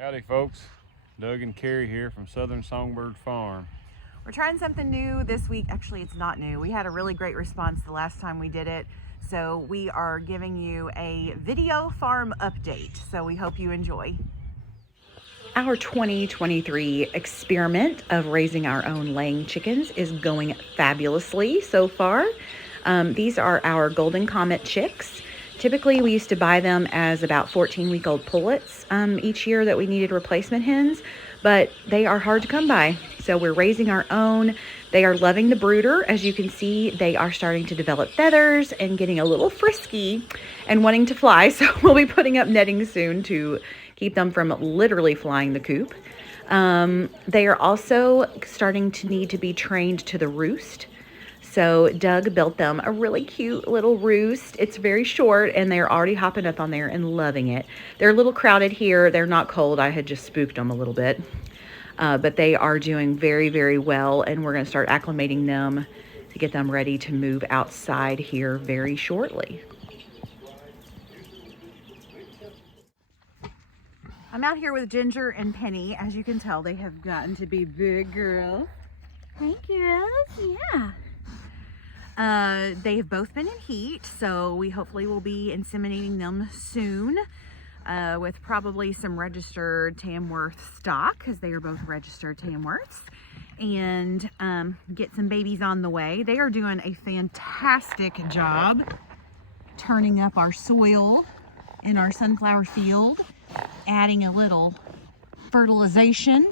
Howdy folks, Doug and Carrie here from Southern Songbird Farm. We're trying something new this week. Actually, it's not new. We had a really great response the last time we did it. So we are giving you a video farm update. So we hope you enjoy. Our 2023 experiment of raising our own laying chickens is going fabulously so far. These are our Golden Comet chicks. Typically, we used to buy them as about 14-week-old pullets each year that we needed replacement hens, but they are hard to come by. So we're raising our own. They are loving the brooder. As you can see, they are starting to develop feathers and getting a little frisky and wanting to fly. So we'll be putting up netting soon to keep them from literally flying the coop. They are also starting to need to be trained to the roost. So Doug built them a really cute little roost. It's very short and they're already hopping up on there and loving it. They're a little crowded here. They're not cold. I had just spooked them a little bit. But they are doing very, very well, and we're going to start acclimating them to get them ready to move outside here very shortly. I'm out here with Ginger and Penny. As you can tell, they have gotten to be big girls. Hey girls, yeah. They have both been in heat, so we hopefully will be inseminating them soon with probably some registered Tamworth stock, because they are both registered Tamworths, and get some babies on the way. They are doing a fantastic job turning up our soil in our sunflower field, adding a little fertilization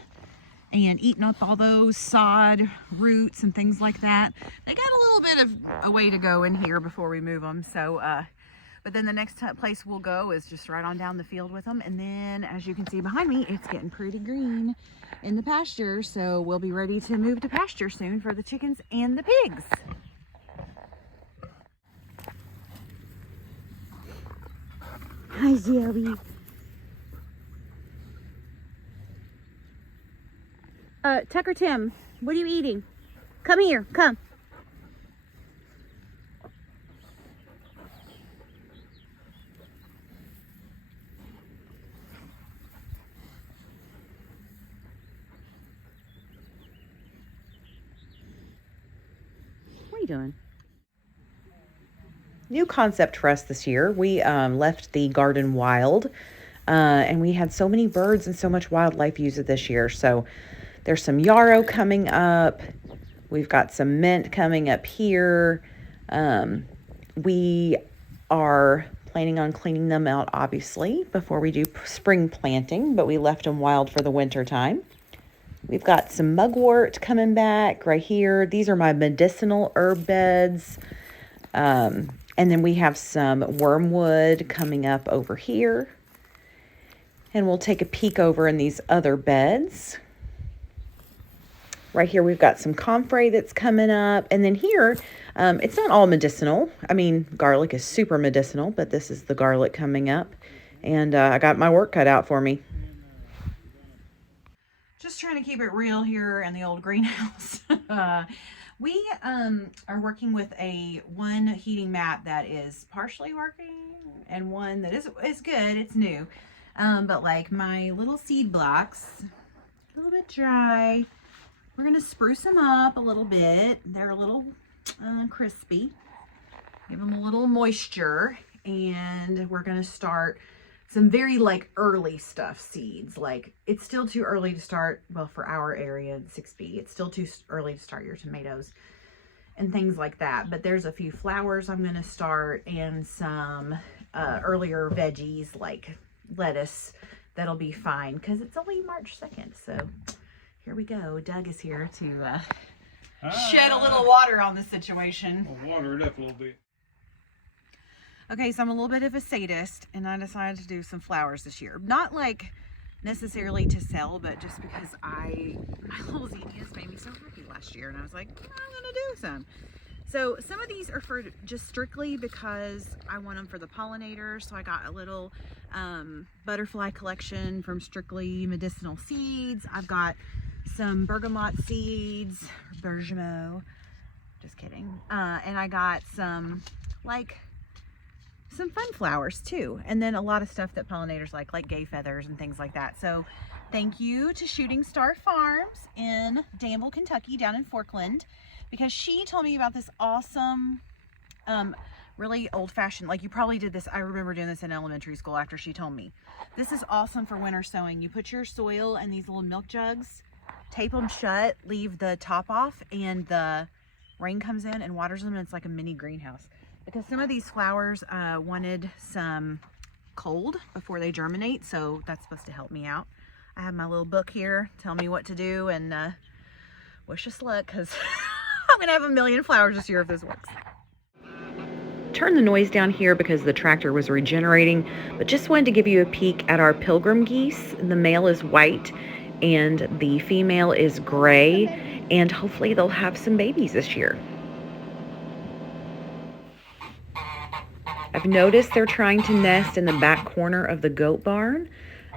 and eating up all those sod roots and things like that. They got a little bit of a way to go in here before we move them. So, but then the next place we'll go is just right on down the field with them. And then as you can see behind me, it's getting pretty green in the pasture. So we'll be ready to move to pasture soon for the chickens and the pigs. Hi, Zoe. Tucker Tim, what are you eating? Come here, come. What are you doing? New concept for us this year. We left the garden wild, and we had so many birds and so much wildlife use it this year. So there's some yarrow coming up. We've got some mint coming up here. We are planning on cleaning them out, obviously, before we do spring planting, but we left them wild for the winter time. We've got some mugwort coming back right here. These are my medicinal herb beds. And then we have some wormwood coming up over here. And we'll take a peek over in these other beds. Right here, we've got some comfrey that's coming up. And then here, it's not all medicinal. I mean, garlic is super medicinal, but this is the garlic coming up. And I got my work cut out for me. Just trying to keep it real here in the old greenhouse. We are working with one heating mat that is partially working and one that is good. It's new. But like my little seed blocks, a little bit dry. We're going to spruce them up a little bit. They're a little crispy. Give them a little moisture. And we're going to start some very like early stuff seeds. Like it's still too early to start, well, for our area, 6B, it's still too early to start your tomatoes and things like that. But there's a few flowers I'm going to start and some earlier veggies like lettuce. That'll be fine because it's only March 2nd. So here we go. Doug is here to shed a little water on the situation. I'll water it up a little bit. Okay, so I'm a little bit of a sadist, and I decided to do some flowers this year. Not like necessarily to sell, but just because my little zinnias made me so happy last year, and I was like, I'm gonna do some. So some of these are for just strictly because I want them for the pollinators. So I got a little butterfly collection from Strictly Medicinal Seeds. I've got some bergamot seeds, bergamot, just kidding. And I got some like some fun flowers too. And then a lot of stuff that pollinators like gay feathers and things like that. So thank you to Shooting Star Farms in Danville, Kentucky, down in Forkland, because she told me about this awesome, really old-fashioned, like you probably did this, I remember doing this in elementary school after she told me. This is awesome for winter sowing. You put your soil in these little milk jugs, tape them shut, leave the top off, and the rain comes in and waters them, and it's like a mini greenhouse. Because some of these flowers wanted some cold before they germinate, so that's supposed to help me out. I have my little book here, tell me what to do, and wish us luck, because I'm gonna have a million flowers this year if this works. Turn the noise down here because the tractor was regenerating, but just wanted to give you a peek at our pilgrim geese. The male is white and the female is gray, and hopefully they'll have some babies this year. I've noticed they're trying to nest in the back corner of the goat barn.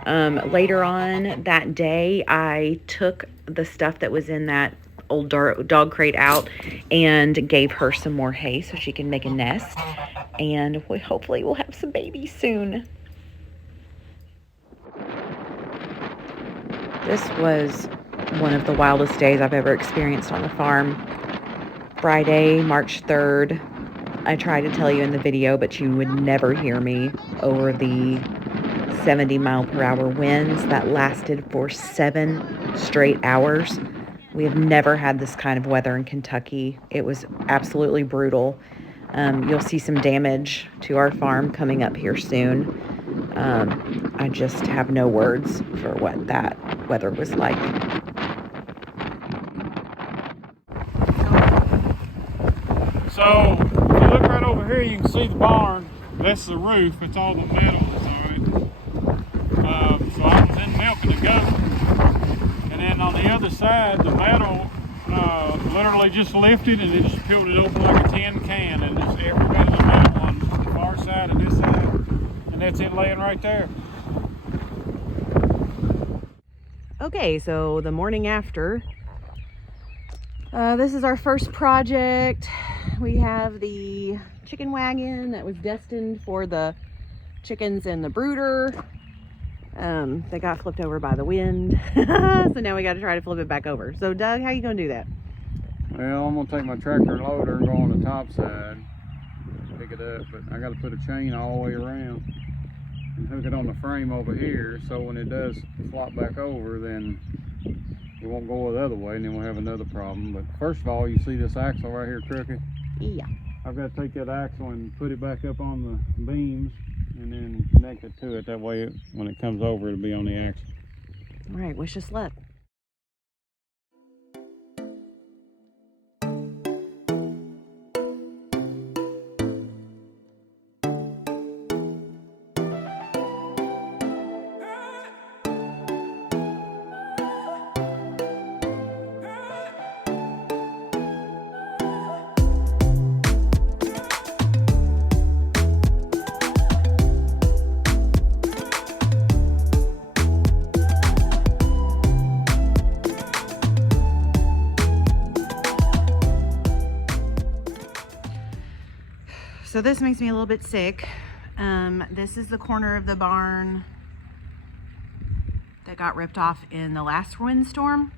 Later on that day, I took the stuff that was in that old dog crate out and gave her some more hay so she can make a nest, and hopefully we'll have some babies soon. This was one of the wildest days I've ever experienced on the farm. Friday, March 3rd. I tried to tell you in the video, but you would never hear me over the 70-mile-per-hour winds that lasted for 7 straight hours. We have never had this kind of weather in Kentucky. It was absolutely brutal. You'll see some damage to our farm coming up here soon. I just have no words for what that weather was like. So, if you look right over here, you can see the barn. That's the roof. It's all the metal that's on it. So I was in milking the goat. And then on the other side, the metal literally just lifted and it just peeled it open like a tin can. And just every bit of the metal on the far side and this side. And that's it laying right there. Okay, so the morning after, this is our first project. We have the chicken wagon that was destined for the chickens and the brooder. They got flipped over by the wind. So now we got to try to flip it back over. So Doug, how you gonna do that? Well, I'm gonna take my tractor and loader and go on the top side, pick it up, but I gotta put a chain all the way around and hook it on the frame over here, so when it does flop back over, then it won't go the other way, and then we'll have another problem. But first of all, you see this axle right here crooked? Yeah. I've got to take that axle and put it back up on the beams and then connect it to it. That way, when it comes over, it'll be on the axle. All right, wish us luck. So this makes me a little bit sick. This is the corner of the barn that got ripped off in the last windstorm.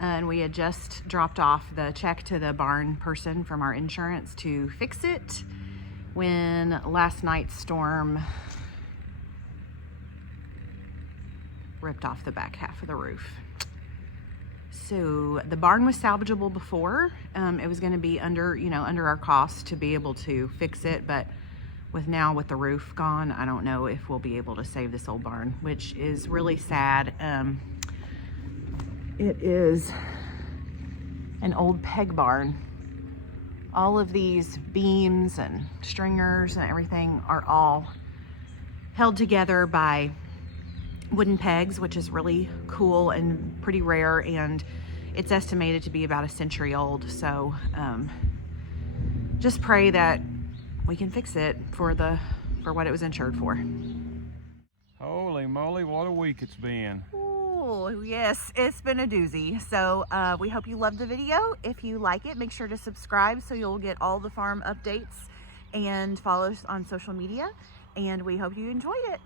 And we had just dropped off the check to the barn person from our insurance to fix it when last night's storm ripped off the back half of the roof. So the barn was salvageable before. It was going to be under our cost to be able to fix it, but with the roof gone, I don't know if we'll be able to save this old barn, which is really sad. It is an old peg barn. All of these beams and stringers and everything are all held together by wooden pegs, which is really cool and pretty rare, and it's estimated to be about a century old. So just pray that we can fix it for what it was insured for. Holy moly, what a week it's been. Oh yes, it's been a doozy. So we hope you loved the video. If you like it, make sure to subscribe so you'll get all the farm updates and follow us on social media. And we hope you enjoyed it.